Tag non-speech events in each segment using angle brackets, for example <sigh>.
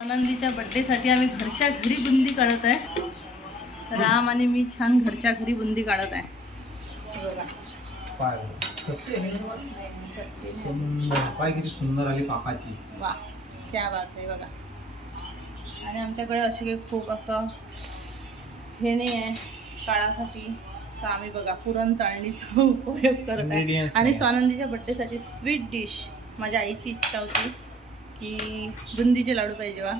आनंदीच्या बड्डेसाठी आम्ही घरच्या घरी बुंदी काढत आहे. राम आणि मी छान घरच्या घरी बुंदी काढत आहे. पाय. सुंदर. पाय किती सुंदर आली पाकाची वा. त्या बात आहे. बघा. आणि आमच्याकडे असे काही खूप असं हे नाही आहे. काळासाठी तर आम्ही बघा पुरण चाळणीचा <laughs> उपयोग करत आहे. आणि. स्वानंदीच्या बड्डेसाठी स्वीट डिश माझ्या आईची इच्छा होती. की बुंदीचे लाडू पाहिजे वा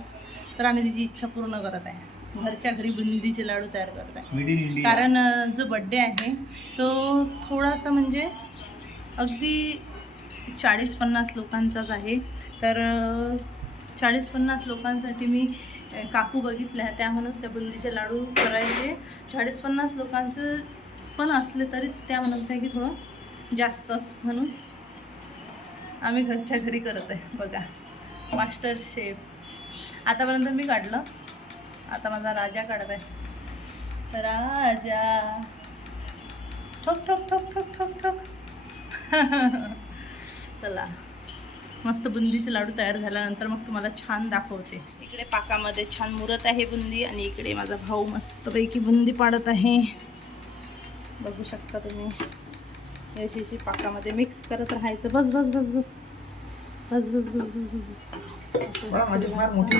तर आम्ही तिची इच्छा पूर्ण करत आहे. घरच्या घरी बुंदीचे लाडू तयार करत आहे. कारण जो बड्डे आहे तो थोडासा म्हणजे अगदी चाळीस पन्नास लोकांचाच आहे. तर चाळीस पन्नास लोकांसाठी मी काकू बघितल्या त्या म्हणत त्या बुंदीचे लाडू करायचे. चाळीस पन्नास लोकांचं पण असले तरी त्या म्हणत आहे की थोडं जास्तच म्हणून आम्ही घरच्या घरी करत आहे. बघा. Master chef. आतापर्यंत मी काढलं. आता माझा राजा काढत आहे राजा. ठोक ठोक ठोक ठोक ठोक ठोक. <laughs> चला. मस्त बुंदीचे लाडू तयार झाल्यानंतर मग तुम्हाला छान दाखवते. इकडे पाकामध्ये छान मुरत आहे बुंदी आणि इकडे माझा भाऊ मस्तपैकी बुंदी पाडत आहे. बघू शकता तुम्ही. अशी अशी पाकामध्ये मिक्स करत राहायचं. बस बस बस बस. बस बस बस बस बस माझी मोठी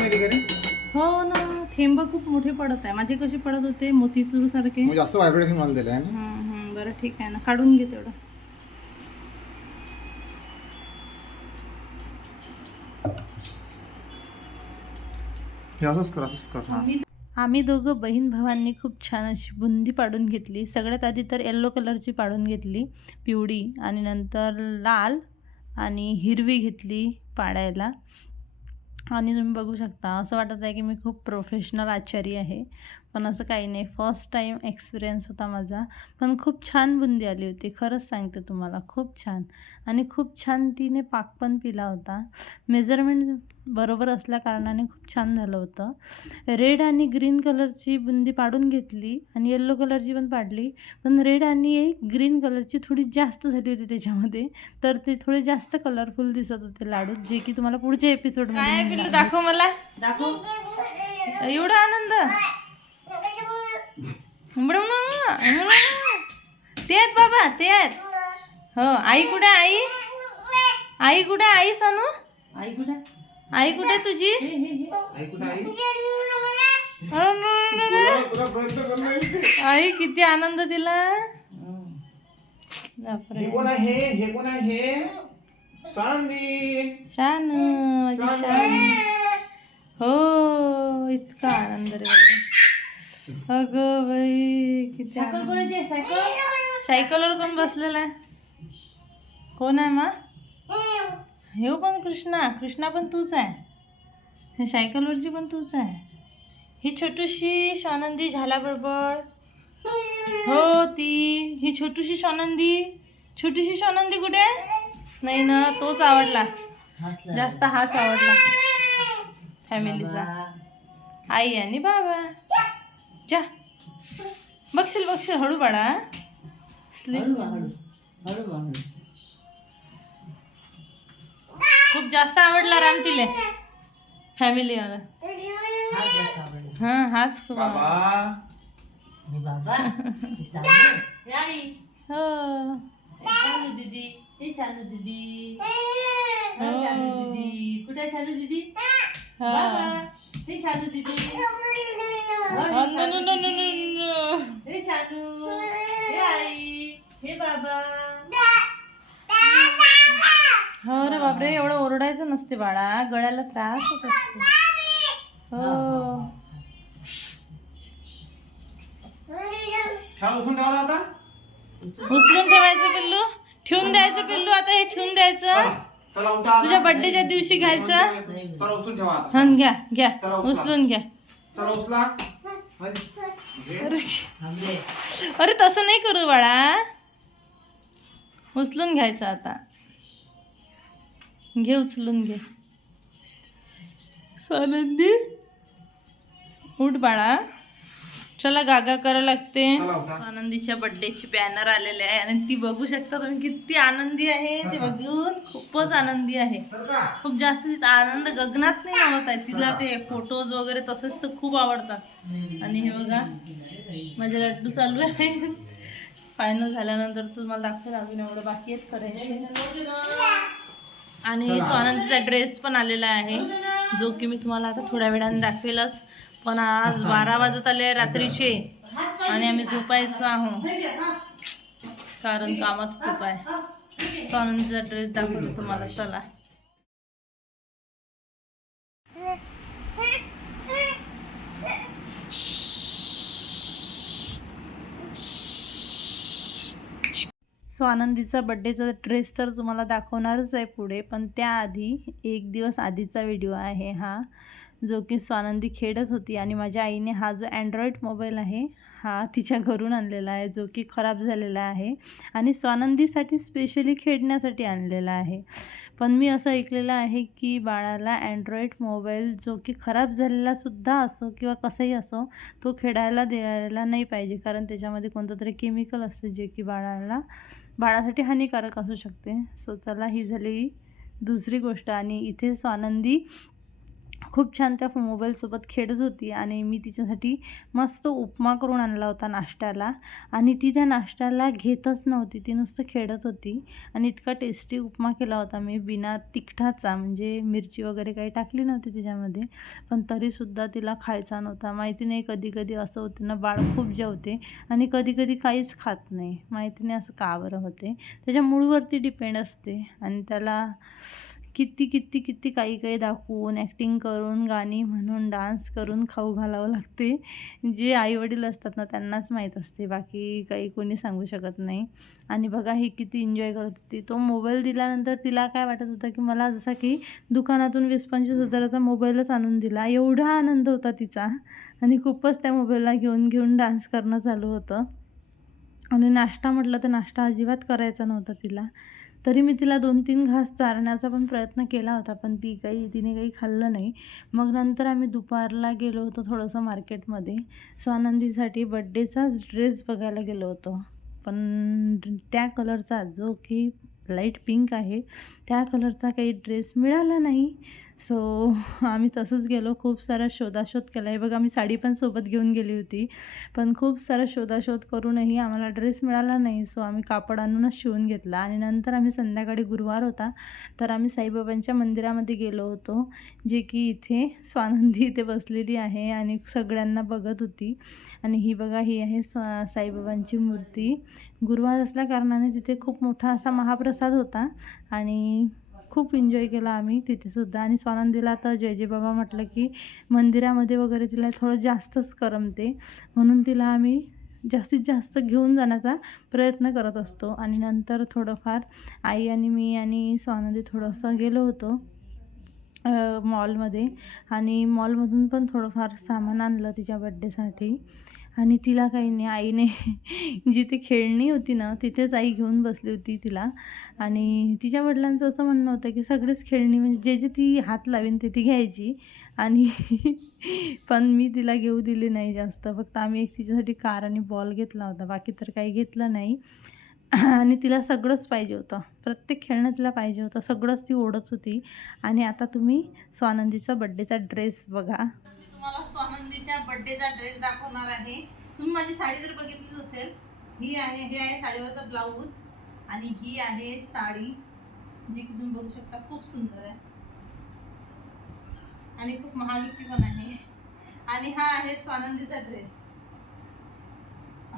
हो ना थेंब खूप मोठे पडत आहे. माझे कसे पडत होते मोतीचूर सारखे. जास्त व्हायब्रेशन मला दिलं आहे ना? बरं ठीक आहे ना. काढून घे तेवढं. आम्ही दोघं बहीण भावांनी खूप छान अशी बुंदी पाडून घेतली. सगळ्यात आधी तर येल्लो कलरची पाडून घेतली पिवळी. आणि नंतर लाल. आणि हिरवी घेतली पाडायला. आणि तुम्ही बघू शकता असं वाटत आहे की मी खूप प्रोफेशनल आचारी आहे. पण असं काही नाही फर्स्ट टाईम एक्सपिरियन्स होता माझा. पण खूप छान बुंदी आली होती खरंच सांगते तुम्हाला खूप छान. आणि खूप छान तिने पाक पण पिला होता. मेजरमेंट बरोबर असल्या कारणाने खूप छान झालं होतं. रेड आणि ग्रीन कलरची बुंदी पाडून घेतली आणि येल्लो कलरची पण पाडली. पण रेड आणि ग्रीन कलरची थोडी जास्त झाली होती त्याच्यामध्ये. तर ते थोडे जास्त कलरफुल दिसत होते लाडू जे की तुम्हाला पुढच्या एपिसोडमध्ये दाखव मला. दाखव. एवढा आनंद. ते आहेत बाबा ते आहेत. हो आई कुठे आई? आई कुठे आई सानू? आई कुठे? आई कुठे तुझी? आई आई किती आनंद दिला. बापरे. हे कोण आहे? हे हो इतका आनंद रे अगं बाई किती आनंद. सायकलवर कोण बसलेला आहे? कोण आहे मा? हे पण कृष्णा कृष्णा पण तूच आहे. हे सायकलवरची पण तूच आहे. ही छोटूशी स्वानंदी झाला बरोबर हो ती ही छोटूशी स्वानंदी छोटीशी स्वानंदी कुठे? नाही ना तोच आवडला. जास्त हाच आवडला. फॅमिलीचा. आई आणि बाबा. जा. बघशील बघशील. हळू बाळा स्लीप खूप जास्त आवडला राम तिले. फॅमिली वाला. हा हाच खूप <laughs> हो दीदी. दीदी. हो. कुठे शालू दीदी? हे. शालू दीदी. बापरे एवढं ओरडायचं नसते बाळा. गळ्याला त्रास होत असतो. हो ठेवा उठून ठेवा आता. उचलून ठेवायचं पिल्लू. ठेवून द्यायचं पिल्लू. आता हे ठेवून द्यायचं. चला उठा आता. तुझ्या बर्थडेच्या दिवशी घ्यायचं. हा घ्या घ्या. चला, उचला. उचलून घ्या. अरे तसं नाही करू बाळा. उचलून घ्यायचं आता. घे उचलून घे. सानंदी उठ बाळा. चला गागा करायला लागते. आनंदीच्या बर्थडेची बॅनर आलेले आहे आणि ती बघू शकता तुम्ही किती आनंदी आहे. ते बघून खूपच आनंदी आहे? खूप जास्त तिचा आनंद गगनात नाही आवडत आहे. तिला ते फोटोज वगैरे तसेच तर खूप आवडतात. आणि हे बघा माझे लड्डू चालू आहे. <laughs> फायनल झाल्यानंतर तुम्हाला दाखवेल अजून एवढं बाकी आहेत करायचे आणि स्वानंदीचा ड्रेस पण आलेला आहे. जो की मी तुम्हाला आता थोड्या वेळाने दाखवेलच. पण आज <laughs> बारा वाजत आले रात्रीचे. आणि आम्ही झोपायचं आहो कारण कामच खूप आहे. स्वानंदीचा ड्रेस दाखवतो तुम्हाला. चला. सो आनंदीचा बड्डेचा ड्रेस तर तुम्हाला दाखवणारच आहे पुढे पण त्याआधी एक दिवस आधीचा व्हिडिओ आहे हा जो की स्वानंदी खेळत होती आणि माझ्या आईने हा जो अँड्रॉईड मोबाईल आहे हा तिच्या घरून आणलेला आहे जो की खराब झालेला आहे आणि स्वानंदीसाठी स्पेशली खेळण्यासाठी आणलेला आहे. पण मी असं ऐकलेलं आहे की बाळाला अँड्रॉईड मोबाईल जो की खराब झालेला सुद्धा असो किंवा कसंही असो तो खेळायला द्यायला नाही पाहिजे. कारण त्याच्यामध्ये कोणतं तरी केमिकल असते जे की बाळाला बाळासाठी हानिकारक असू शकते. सो चला ही झाली दुसरी गोष्ट. आणि इथे स्वानंदी खूप छान त्या मोबाईलसोबत खेळत होती आणि मी तिच्यासाठी मस्त उपमा करून आणला होता नाश्त्याला. आणि ती त्या नाश्त्याला घेतच नव्हती ती नुसतं खेळत होती. आणि इतका टेस्टी उपमा केला होता मी बिना तिखटाचा. म्हणजे मिरची वगैरे काही टाकली नव्हती त्याच्यामध्ये पण तरीसुद्धा तिला खायचा नव्हता. माहिती नाही कधी कधी असं होतं ना बाळ खूप जेवते आणि कधी कधी काहीच खात नाही. माहिती नाही असं का बरं होते. त्याच्या मूळवरती डिपेंड असते आणि त्याला किती किती किती काही काही दाखवून ॲक्टिंग करून गाणी म्हणून डान्स करून खाऊ घालावं लागते. जे आईवडील असतात ना त्यांनाच माहीत असते. बाकी काही कोणी सांगू शकत नाही. आणि बघा ही किती एन्जॉय करत होती. तो मोबाईल दिल्यानंतर तिला काय वाटत होतं की मला जसा की दुकानातून वीस पंचवीस हजाराचा मोबाईलच आणून दिला. एवढा आनंद होता तिचा. आणि खूपच त्या मोबाईलला घेऊन घेऊन डान्स करणं चालू होतं. आणि नाश्ता म्हटलं तर नाश्ता अजिबात करायचा नव्हता तिला. तरी मी तिला दोन तीन घास चारण्याचा पण प्रयत्न केला होता पण ती काही तिने काही खाल्लं नाही. मग नंतर आम्ही दुपारला गेलो होतो थोडंसं मार्केटमध्ये. स्वानंदीसाठी बड्डेचाच ड्रेस बघायला गेलो होतो. पण त्या कलरचा जो की लाइट पिंक आहे त्या कलरचा काही ड्रेस मिळाला नाही. सो <laughs> आम्ही तसंच गेलो. खूप सारा शोधाशोध केला. आहे बघा आम्ही साडी पण सोबत घेऊन गेली होती. पण खूप सारा शोधाशोध करूनही आम्हाला ड्रेस मिळाला नाही. सो आम्ही कापड आणूनच शिवून घेतला. आणि नंतर आम्ही संध्याकाळी गुरुवार होता. तर आम्ही साईबाबांच्या मंदिरामध्ये गेलो होतो जे की इथे स्वानंदी इथे बसलेली आहे आणि सगळ्यांना बघत होती. आणि ही बघा ही आहे सा साईबाबांची मूर्ती. गुरुवार असल्या कारणाने तिथे खूप मोठा असा महाप्रसाद होता. आणि खूप एन्जॉय केला आम्ही तिथेसुद्धा. आणि स्वानंदीला तर जय जय बाबा म्हटलं की मंदिरामध्ये वगैरे तिला थोडं जास्तच करमते. म्हणून तिला आम्ही जास्तीत जास्त घेऊन जाण्याचा प्रयत्न करत असतो. आणि नंतर थोडंफार आई आणि मी आणि स्वानंदी थोडंसं गेलो होतो मॉलमध्ये आणि मॉलमधून पण थोडंफार सामान आणलं तिच्या बड्डेसाठी आणि तिला काही नाही आईने <laughs> जिथे खेळणी होती ना तिथेच आई घेऊन बसली होती तिला. आणि तिच्या वडिलांचं असं म्हणणं होतं की सगळेच खेळणी म्हणजे जे जे ती हात लावेन ते ती घ्यायची. आणि <laughs> पण मी तिला घेऊ दिली नाही जास्त. फक्त आम्ही एक तिच्यासाठी कार आणि बॉल घेतला होता. बाकी तर काही घेतलं नाही. आणि तिला सगळंच पाहिजे होतं. प्रत्येक खेळणं तिला पाहिजे होतं. सगळंच ती ओढत होती. आणि आता तुम्ही स्वानंदीचा बड्डेचा ड्रेस बघा. तुम्हाला स्वानंदीच्या बड्डेचा ड्रेस दाखवणार आहे. तुम्ही माझी साडी जर बघितलीच असेल ही आहे हे आहे साडीवरचा ब्लाऊज आणि ही आहे साडी जी की तुम्ही बघू शकता खूप सुंदर आहे. आणि खूप महागची पण आहे. आणि हा आहे स्वानंदीचा ड्रेस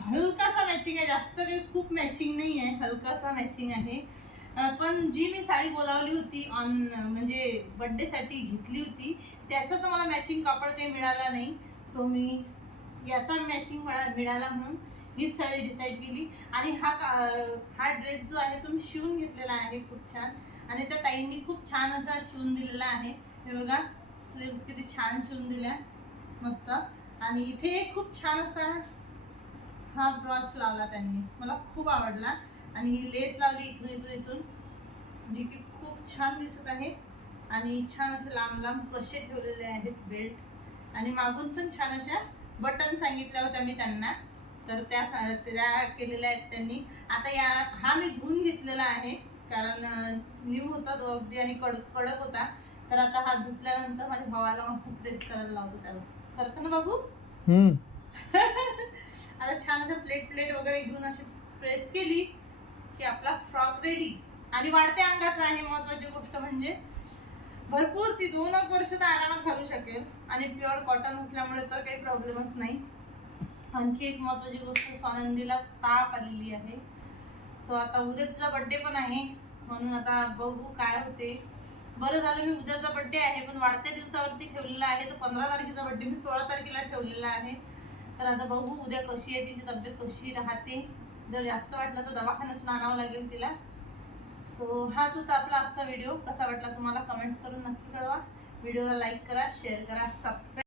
हलकासा मॅचिंग आहे जास्त काही खूप मॅचिंग नाही आहे हलकासा मॅचिंग आहे. पण जी मी साडी बोलावली होती ऑन म्हणजे बड्डेसाठी घेतली होती त्याचं तर मला मॅचिंग कापड काही मिळाला नाही. सो मी याचा मॅचिंग मिळाला म्हणून ही साडी डिसाईड केली. आणि हा का- हा ड्रेस जो आहे तो मी शिवून घेतलेला आहे खूप छान. आणि त्या ताईंनी खूप छान असा शिवून दिलेला आहे. हे बघा स्लीव्स किती छान शिवून दिल्या. मस्त. आणि इथे खूप छान असा हा ब्रॉच लावला त्यांनी. मला खूप आवडला. आणि ही लेस लावली इथून इथून इथून जी की खूप छान दिसत आहे. आणि छान असे लांब लांब कसे ठेवलेले आहेत बेल्ट आणि मागून पण छान अशा बटन सांगितल्या होत्या मी त्यांना. तर त्या त्या केलेल्या आहेत त्यांनी. आता या हा मी धुवून घेतलेला आहे कारण न्यू होता तो अगदी आणि कडक कडक होता. तर आता हा धुतल्यानंतर माझ्या भावाला मस्त प्रेस करायला लावतो त्याला. करतो ना बाबू? <laughs> आता छान असं प्लेट प्लेट वगैरे घेऊन अशी प्रेस केली. की आपला फ्रॉक रेडी आणि वाढत्या अंगाचा आहे महत्वाची गोष्ट म्हणजे भरपूर ती दोन एक वर्ष तर आरामात घालू शकेल. आणि प्युअर कॉटन असल्यामुळे तर काही प्रॉब्लेमच नाही. आणखी एक महत्वाची गोष्ट सोनंदीला ताप आलेली आहे. सो आता उद्या तिचा बड्डे पण आहे. म्हणून आता बघू काय होते. बरं झालं मी उद्याचा बड्डे आहे पण वाढत्या दिवसावरती ठेवलेला आहे. तर पंधरा तारखेचा बड्डे मी सोळा तारखेला ठेवलेला आहे. तर आता बघू उद्या कशी आहे तिची तब्येत कशी राहते. जर जास्त वाटलं तर दवाखान्यात आणावं लागेल तिला. सो हाच होता आपला आजचा व्हिडिओ कसा वाटला तुम्हाला? कमेंट्स करून नक्की कळवा. व्हिडिओला लाईक करा शेअर करा सबस्क्राईब